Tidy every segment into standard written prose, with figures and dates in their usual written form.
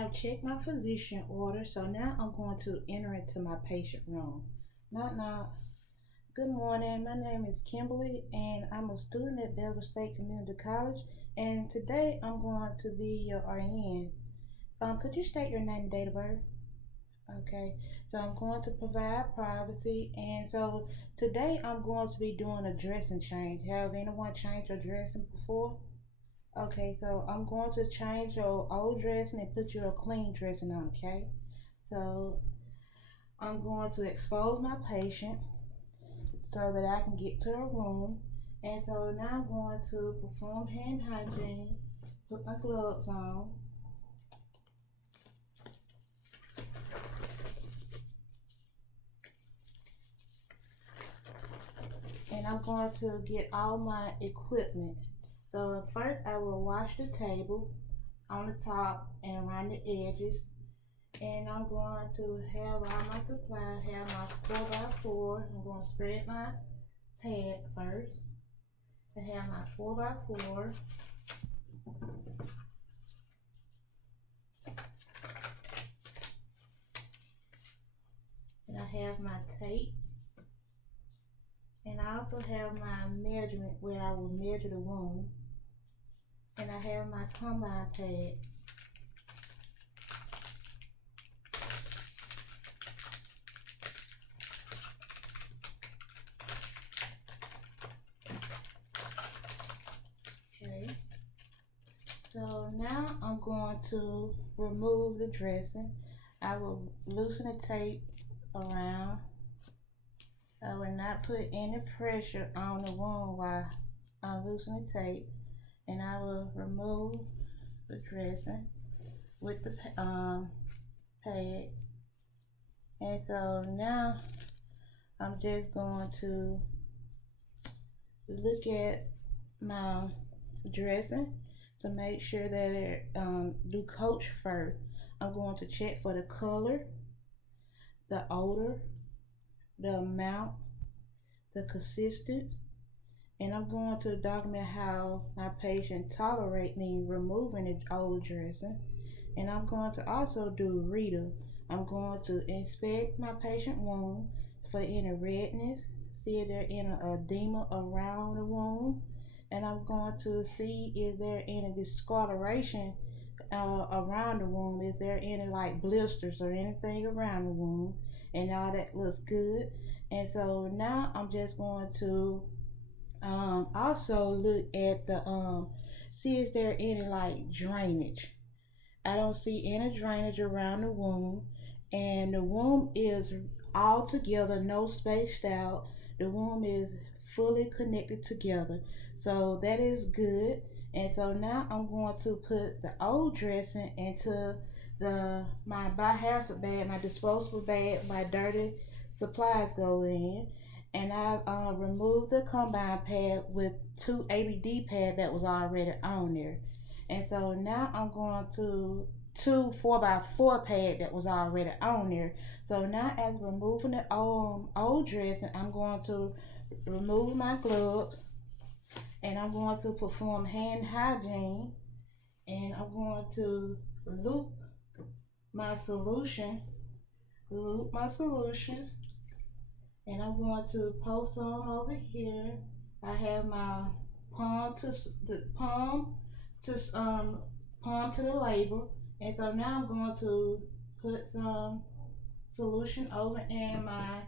I've checked my physician order, so now I'm going to enter into my patient room. Knock knock. Good morning. My name is Kimberly, and I'm a student at Beverly State Community College. And today I'm going to be your RN. Could you state your name and date of birth? Okay. So I'm going to provide privacy, and so today I'm going to be doing a dressing change. Have anyone changed your dressing before? Okay, so I'm going to change your old dressing and put you a clean dressing on, okay? So I'm going to expose my patient so that I can get to her room. And so now I'm going to perform hand hygiene, put my gloves on, and I'm going to get all my equipment. So first I will wash the table on the top and around the edges. And I'm going to have all my supplies, have my 4x4. I'm going to spread my pad first. I have my 4x4. And I have my tape. And I also have my measurement where I will measure the wound. And I have my combine pad. Okay. So now I'm going to remove the dressing. I will loosen the tape around. I will not put any pressure on the wound while I'm loosening the tape. And I will remove the dressing with the pad. And so now I'm just going to look at my dressing to make sure that it do coach first. I'm going to check for the color, the odor, the amount, the consistency, and I'm going to document how my patient tolerate me removing the old dressing. And I'm going to also do reader. I'm going to inspect my patient wound for any redness, see if there's any edema around the wound, and I'm going to see if there any discoloration around the wound, if there any like blisters or anything around the wound, and all that looks good. And so now I'm just going to also look at the see is there any like drainage. I don't see any drainage around the wound, and the wound is all together, no spaced out. The wound is fully connected together, so that is good. And so now I'm going to put the old dressing into the my biohazard bag, my disposable bag, my dirty supplies go in, and I removed the combine pad with two ABD pad that was already on there. And so now I'm going to two 4x4 pad that was already on there. So now as removing the old dressing, I'm going to remove my gloves, and I'm going to perform hand hygiene, and I'm going to loop my solution, loop my solution, and I'm going to post some over here. I have my palm to the to palm to the label, and so now I'm going to put some solution over in my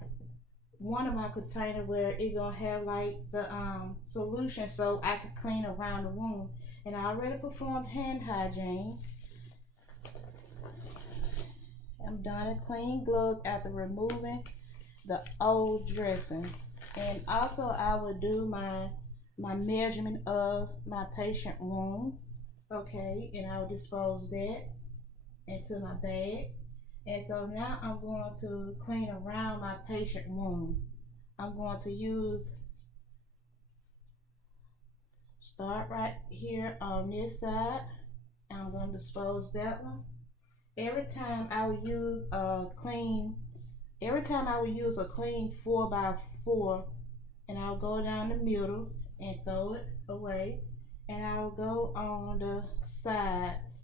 one of my container where it gonna have like the solution so I can clean around the wound. And I already performed hand hygiene. I'm done a clean gloves after removing the old dressing. And also I will do my measurement of my patient wound. Okay, and I'll dispose that into my bag. And so now I'm going to clean around my patient wound. I'm going to start right here on this side. I'm going to dispose that one. Every time I will use a clean, every time I will use a clean 4x4, and I'll go down the middle and throw it away. And I'll go on the sides.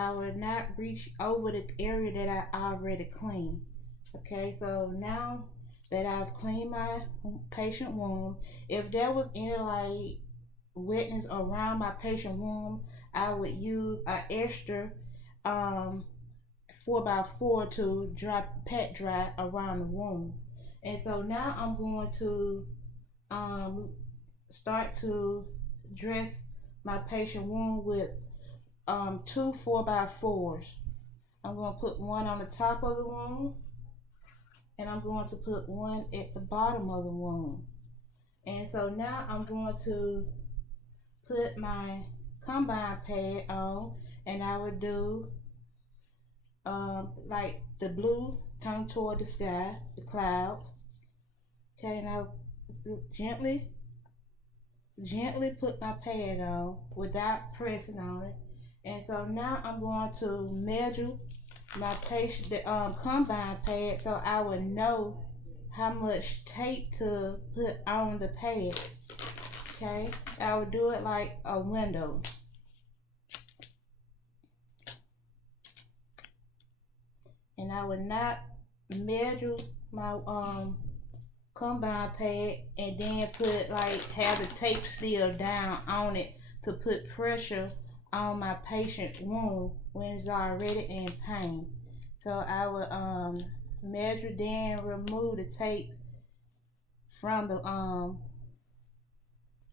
I would not reach over the area that I already cleaned. Okay, so now that I've cleaned my patient wound, if there was any like wetness around my patient wound, I would use an extra um 4x4 to pat dry around the wound. And so now I'm going to um start to dress my patient wound with two 4x4s. I'm going to put one on the top of the wound, and I'm going to put one at the bottom of the wound. And so now I'm going to put my combine pad on, and I would do like the blue turn toward the sky, the clouds. Okay, and I gently put my pad on without pressing on it. And so now I'm going to measure my patient the combine pad so I would know how much tape to put on the pad. Okay, I would do it like a window. And I would not measure my combine pad and then put like have the tape still down on it to put pressure on my patient wound when it's already in pain. So I would measure, then remove the tape from the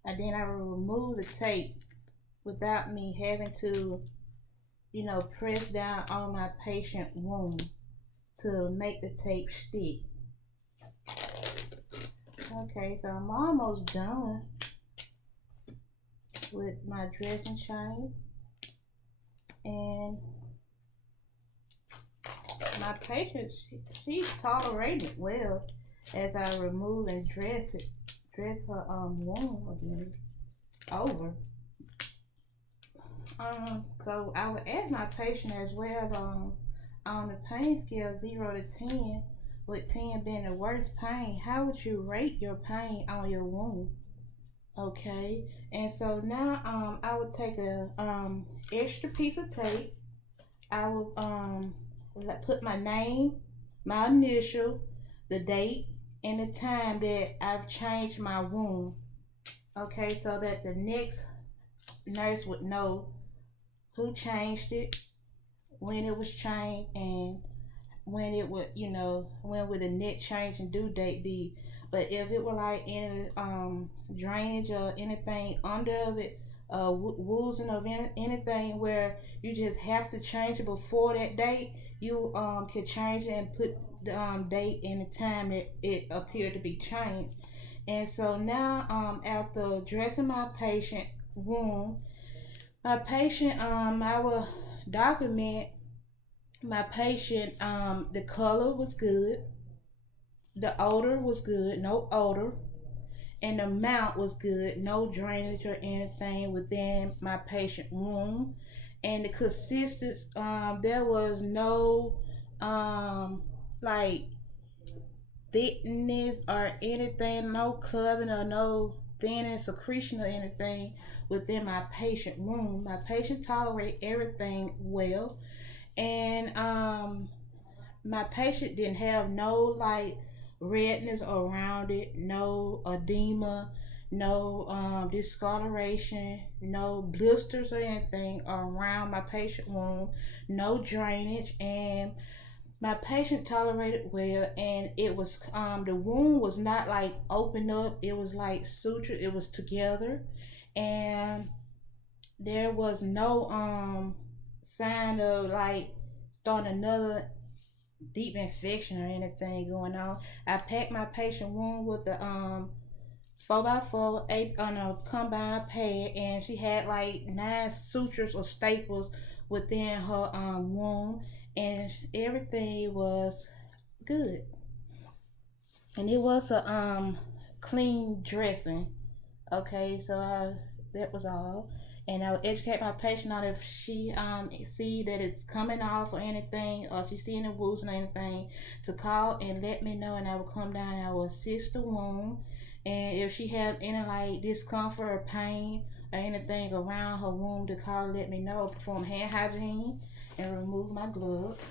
and then I will remove the tape without me having to, press down on my patient wound to make the tape stick. Okay, so I'm almost done with my dressing chain, and my patient, she's tolerating it well as I remove and dress her wound again over. So I would ask my patient as well on the pain scale 0 to 10, with 10 being the worst pain, how would you rate your pain on your wound? Okay, and so now I would take a extra piece of tape. I will put my name, my initial, the date, and the time that I've changed my wound. Okay, so that the next nurse would know who changed it, when it was changed, and when it would, when would the next change and due date be. But if it were like any drainage or anything under of it, woozing of anything where you just have to change it before that date, you can change it and put the date and the time that it appeared to be changed. And so now after dressing my patient wound, my patient I will document my patient. The color was good, the odor was good, no odor, and the amount was good, no drainage or anything within my patient wound. And the consistency, there was no like thickness or anything, no clubbing or no thinning, secretion or anything within my patient wound. My patient tolerate everything well, and my patient didn't have no like redness around it, no edema, no discoloration, no blisters or anything around my patient wound, no drainage, and my patient tolerated well. And it was the wound was not like open up, it was like suture, it was together, and there was no sign of like starting another deep infection or anything going on. I packed my patient wound with the 4x4 8 on a combined pad, and she had like 9 sutures or staples within her wound, and everything was good. And it was a clean dressing. Okay, so that was all. And I would educate my patient on if she see that it's coming off or anything, or she see any wounds or anything, to call and let me know, and I will come down and I will assist the wound. And if she have any like discomfort or pain or anything around her wound, to call and let me know. Perform hand hygiene, and remove my gloves.